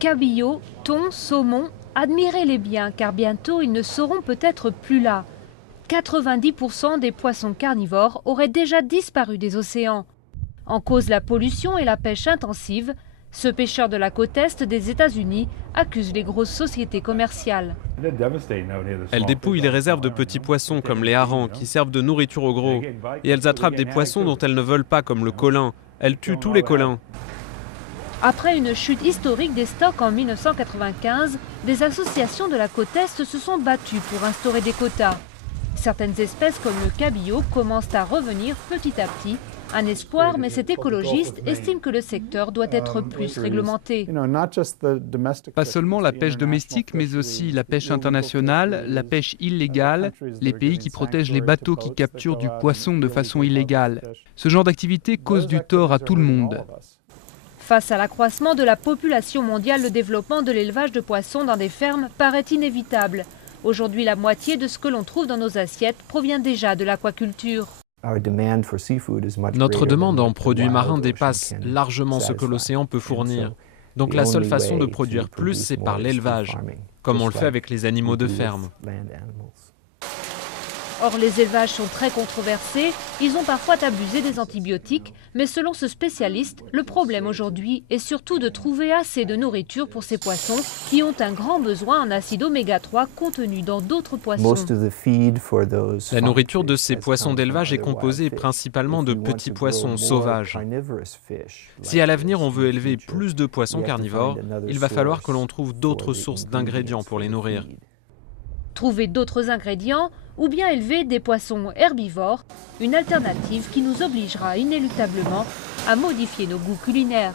Cabillaud, thon, saumon, admirez-les bien car bientôt ils ne seront peut-être plus là. 90% des poissons carnivores auraient déjà disparu des océans. En cause la pollution et la pêche intensive, ce pêcheur de la côte est des États-Unis accuse les grosses sociétés commerciales. Elles dépouillent les réserves de petits poissons comme les harengs qui servent de nourriture aux gros. Et elles attrapent des poissons dont elles ne veulent pas comme le colin. Elles tuent tous les colins. Après une chute historique des stocks en 1995, des associations de la côte est se sont battues pour instaurer des quotas. Certaines espèces comme le cabillaud commencent à revenir petit à petit. Un espoir, mais cet écologiste estime que le secteur doit être plus réglementé. Pas seulement la pêche domestique, mais aussi la pêche internationale, la pêche illégale, les pays qui protègent les bateaux qui capturent du poisson de façon illégale. Ce genre d'activité cause du tort à tout le monde. Face à l'accroissement de la population mondiale, le développement de l'élevage de poissons dans des fermes paraît inévitable. Aujourd'hui, la moitié de ce que l'on trouve dans nos assiettes provient déjà de l'aquaculture. Notre demande en produits marins dépasse largement ce que l'océan peut fournir. Donc la seule façon de produire plus, c'est par l'élevage, comme on le fait avec les animaux de ferme. Or, les élevages sont très controversés, ils ont parfois abusé des antibiotiques, mais selon ce spécialiste, le problème aujourd'hui est surtout de trouver assez de nourriture pour ces poissons qui ont un grand besoin en acide oméga 3 contenu dans d'autres poissons. La nourriture de ces poissons d'élevage est composée principalement de petits poissons sauvages. Si à l'avenir on veut élever plus de poissons carnivores, il va falloir que l'on trouve d'autres sources d'ingrédients pour les nourrir. Trouver d'autres ingrédients ou bien élever des poissons herbivores, une alternative qui nous obligera inéluctablement à modifier nos goûts culinaires.